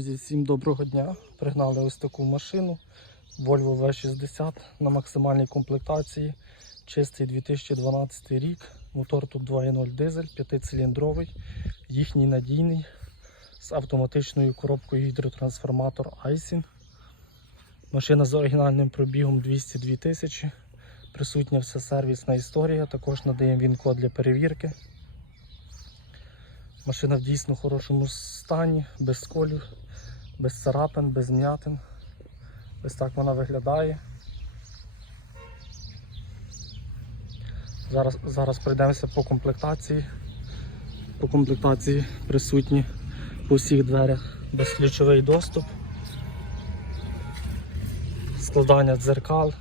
Друзі, Всім доброго дня. Пригнали ось таку машину Volvo V60 на максимальній комплектації. Чистий 2012 рік. Мотор тут 2.0 дизель, 5-циліндровий, їхній надійний з автоматичною коробкою гідротрансформатор Aisin. Машина з оригінальним пробігом 202 тисячі. Присутня вся сервісна історія. Також надаємо він код для перевірки. Машина в дійсно хорошому стані, без сколів, без царапин, без м'ятин. Ось так вона виглядає. Зараз, зараз пройдемося по комплектації. По комплектації присутні по всіх дверях безключовий доступ, складання дзеркал,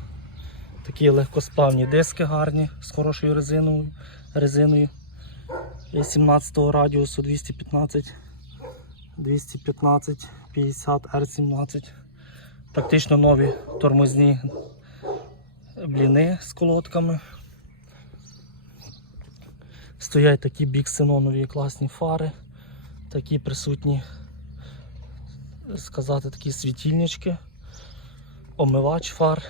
такі легкосплавні диски гарні з хорошою резиною. резиною. Є 17 радіусу 215, 215, 50, R17. Практично нові тормозні бліни з колодками. Стоять такі біксенонові класні фари, такі присутні, сказати, такі світильнички, омивач фар,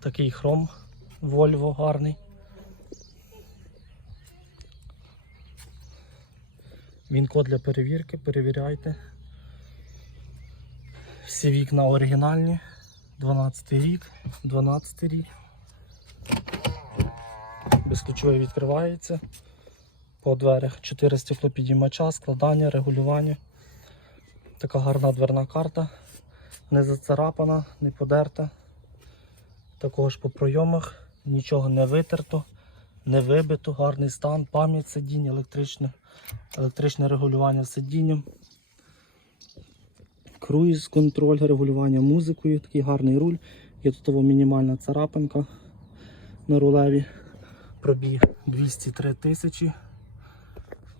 такий хром Volvo гарний. Він код для перевірки, перевіряйте. Всі вікна оригінальні. 12 рік, 12 рік. Безключовий відкривається. По дверях 4 стеклопідіймача, складання, регулювання. Така гарна дверна карта. Не зацарапана, не подерта. Також по пройомах нічого не витерто, не вибито, гарний стан, пам'ять сидінь, електричне електричне регулювання сидінням, круїз контроль, регулювання музикою, такий гарний руль. Є тут того мінімальна царапинка на рулеві. Пробіг 203 тисячі.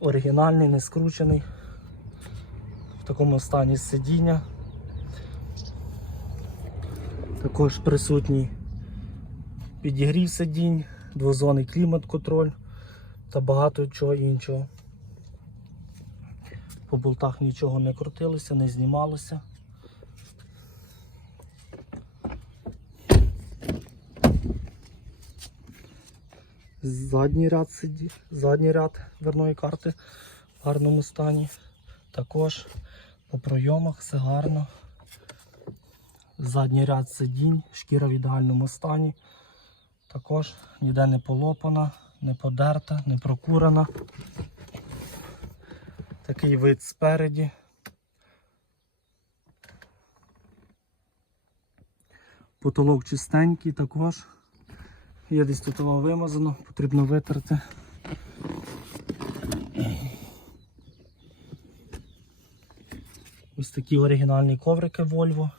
Оригінальний, не скручений. В такому стані сидіння. Також присутній підігрів сидінь, двозонний клімат-контроль та багато чого іншого. По болтах нічого не крутилося, не знімалося. Задній ряд сиді, задній ряд дверної карти в гарному стані. Також по пройомах все гарно. Задній ряд сидінь, шкіра в ідеальному стані. Також ніде не полопана, не подерта, не прокурена. Такий вид спереді. Потолок чистенький також. Є десь тут вимазано, потрібно витерти. Ось такі оригінальні коврики Volvo.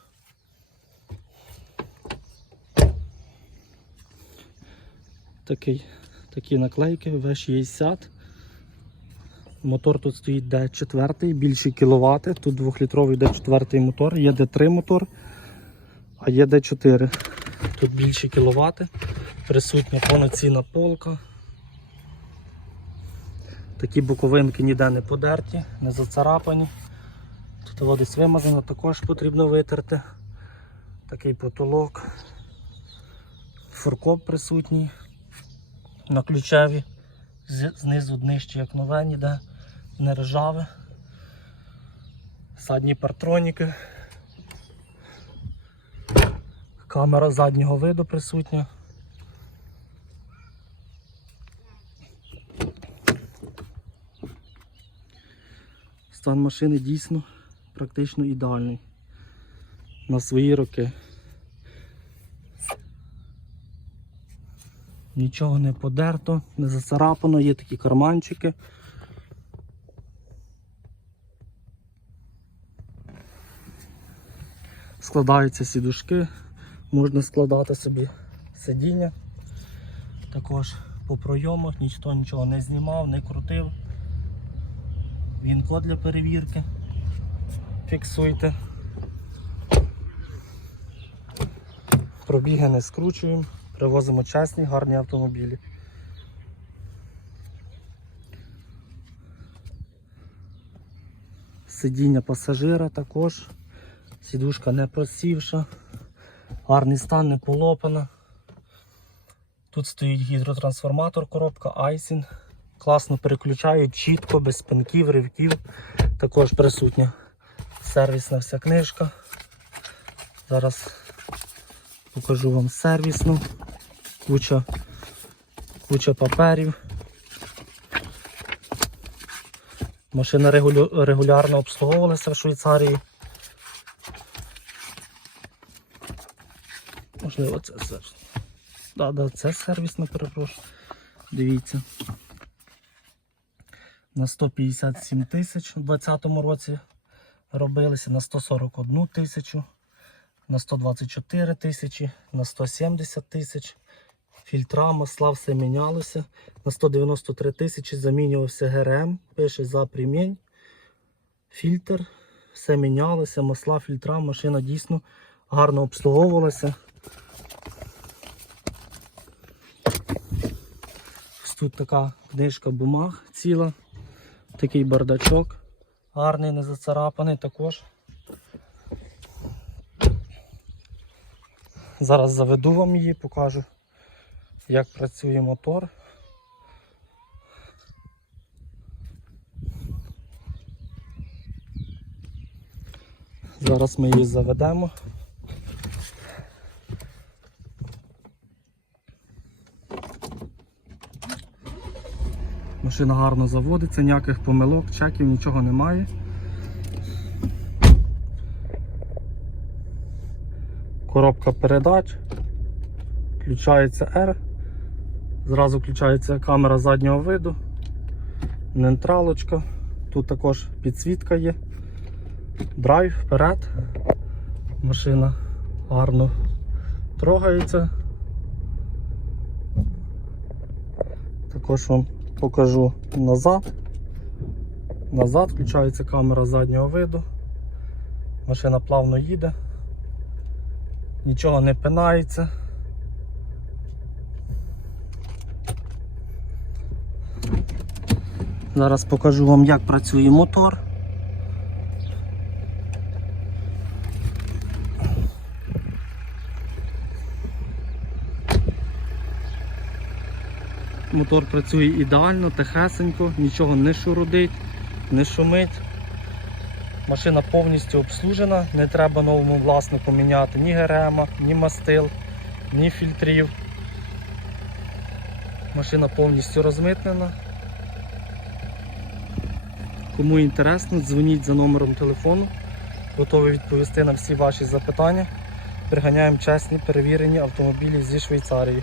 Такий, такі наклейки V60. Мотор тут стоїть D4, більші кіловати. Тут 2-літровий D4 мотор, є D3 мотор, а є D4. Тут більші кіловати. Присутня повноцінна полка. Такі боковинки ніде не подерті, не зацарапані. Тут воно десь вимазано, також потрібно витерти. Такий потолок. Фуркоп присутній на ключеві. Знизу днище, як нове, ніде не ржаве. Задні партроніки. Камера заднього виду присутня. Стан машини дійсно практично ідеальний. На свої роки. Нічого не подерто, не зацарапано, є такі карманчики. Складаються сідушки, можна складати собі сидіння. Також по пройомах ніхто нічого не знімав, не крутив. Він код для перевірки. Фіксуйте. Пробіги не скручуємо, привозимо чесні, гарні автомобілі. Сидіння пасажира також. Сідушка не просівша. Гарний стан, не полопана. Тут стоїть гідротрансформатор, коробка Айсін. Класно переключає, чітко, без спинків, ривків. Також присутня сервісна вся книжка. Зараз покажу вам сервісну. Куча, куча паперів. Машина регулярно обслуговувалася в Швейцарії. Можливо, це сервіс. Да, да, це сервісно, перепрошую. Дивіться. На 157 тисяч у 2020 році робилися, на 141 тисячу, на 124 тисячі, на 170 тисяч. Фільтра, масла, все мінялося. На 193 тисячі замінювався ГРМ, пише за примінь. Фільтр, все мінялося, масла, фільтра, машина дійсно гарно обслуговувалася. Тут така книжка бумаг ціла, такий бардачок, гарний, не зацарапаний також. Зараз заведу вам її, покажу, як працює мотор. Зараз ми її заведемо. Машина гарно заводиться, ніяких помилок, чеків, нічого немає. Коробка передач. Включається R. Зразу включається камера заднього виду, нейтралочка. Тут також підсвітка є. Драйв вперед. Машина гарно трогається. Також вам покажу назад. Назад включається камера заднього виду. Машина плавно їде, нічого не пинається. Зараз покажу вам, як працює мотор. Мотор працює ідеально, тихесенько, нічого не шурудить, не шумить. Машина повністю обслужена, не треба новому власнику міняти ні ГРМ, ні мастил, ні фільтрів. Машина повністю розмитнена. Кому інтересно, дзвоніть за номером телефону. Готовий відповісти на всі ваші запитання. Приганяємо чесні перевірені автомобілі зі Швейцарії.